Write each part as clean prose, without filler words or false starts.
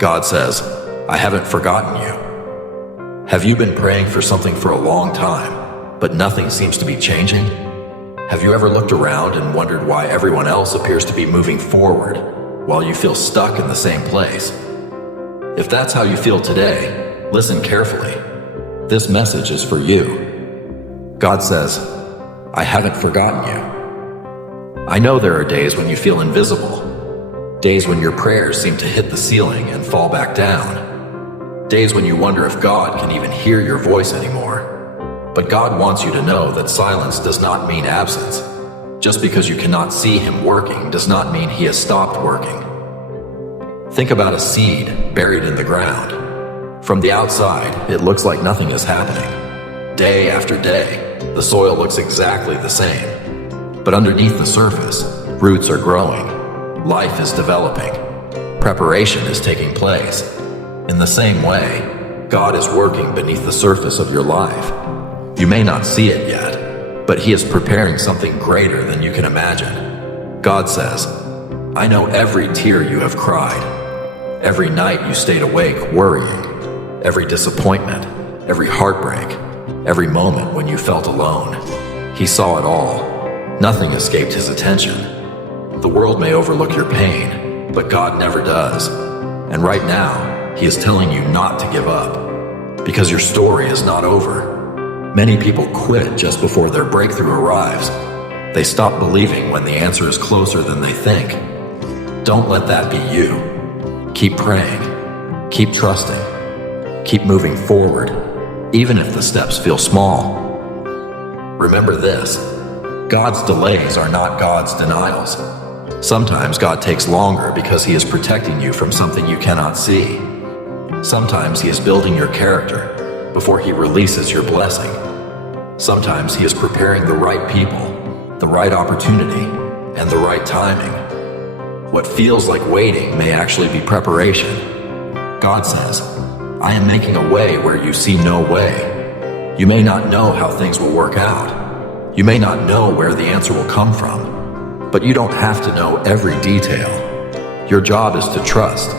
God says, I haven't forgotten you. Have you been praying for something for a long time, but nothing seems to be changing? Have you ever looked around and wondered why everyone else appears to be moving forward while you feel stuck in the same place? If that's how you feel today, listen carefully. This message is for you. God says, I haven't forgotten you. I know there are days when you feel invisible. Days when your prayers seem to hit the ceiling and fall back down. Days when you wonder if God can even hear your voice anymore. But God wants you to know that silence does not mean absence. Just because you cannot see Him working does not mean He has stopped working. Think about a seed buried in the ground. From the outside, it looks like nothing is happening. Day after day, the soil looks exactly the same. But underneath the surface, roots are growing. Life is developing. Preparation is taking place. In the same way, God is working beneath the surface of your life. You may not see it yet, but He is preparing something greater than you can imagine. God says, I know every tear you have cried, every night you stayed awake worrying, every disappointment, every heartbreak, every moment when you felt alone. He saw it all. Nothing escaped His attention. The world may overlook your pain, but God never does. And right now, He is telling you not to give up, because your story is not over. Many people quit just before their breakthrough arrives. They stop believing when the answer is closer than they think. Don't let that be you. Keep praying, keep trusting, keep moving forward, even if the steps feel small. Remember this, God's delays are not God's denials. Sometimes God takes longer because He is protecting you from something you cannot see. Sometimes He is building your character before He releases your blessing. Sometimes He is preparing the right people, the right opportunity, and the right timing. What feels like waiting may actually be preparation. God says, I am making a way where you see no way. You may not know how things will work out. You may not know where the answer will come from. But you don't have to know every detail. Your job is to trust.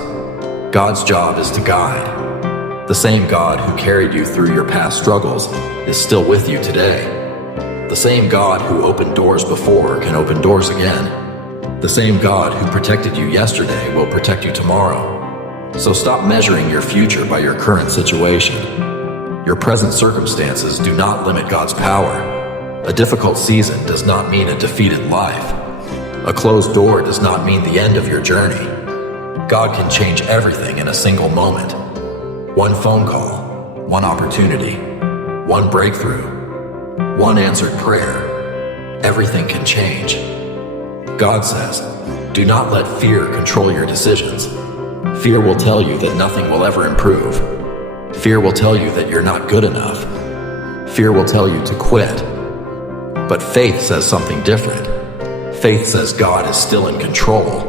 God's job is to guide. The same God who carried you through your past struggles is still with you today. The same God who opened doors before can open doors again. The same God who protected you yesterday will protect you tomorrow. So stop measuring your future by your current situation. Your present circumstances do not limit God's power. A difficult season does not mean a defeated life. A closed door does not mean the end of your journey. God can change everything in a single moment. One phone call, one opportunity, one breakthrough, one answered prayer. Everything can change. God says, do not let fear control your decisions. Fear will tell you that nothing will ever improve. Fear will tell you that you're not good enough. Fear will tell you to quit. But faith says something different. Faith says God is still in control.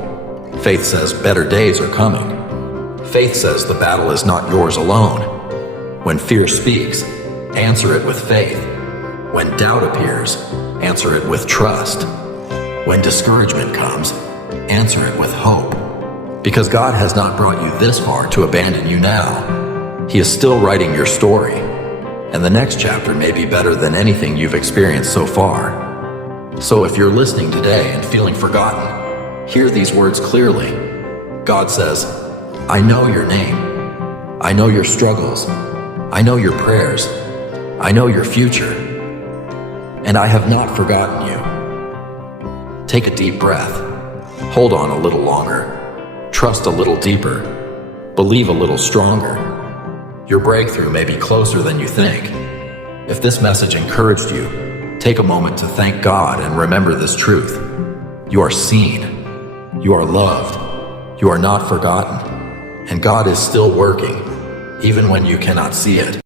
Faith says better days are coming. Faith says the battle is not yours alone. When fear speaks, answer it with faith. When doubt appears, answer it with trust. When discouragement comes, answer it with hope. Because God has not brought you this far to abandon you now. He is still writing your story. And the next chapter may be better than anything you've experienced so far. So if you're listening today and feeling forgotten, hear these words clearly. God says, I know your name. I know your struggles. I know your prayers. I know your future. And I have not forgotten you. Take a deep breath. Hold on a little longer. Trust a little deeper. Believe a little stronger. Your breakthrough may be closer than you think. If this message encouraged you, take a moment to thank God and remember this truth. You are seen. You are loved. You are not forgotten. And God is still working, even when you cannot see it.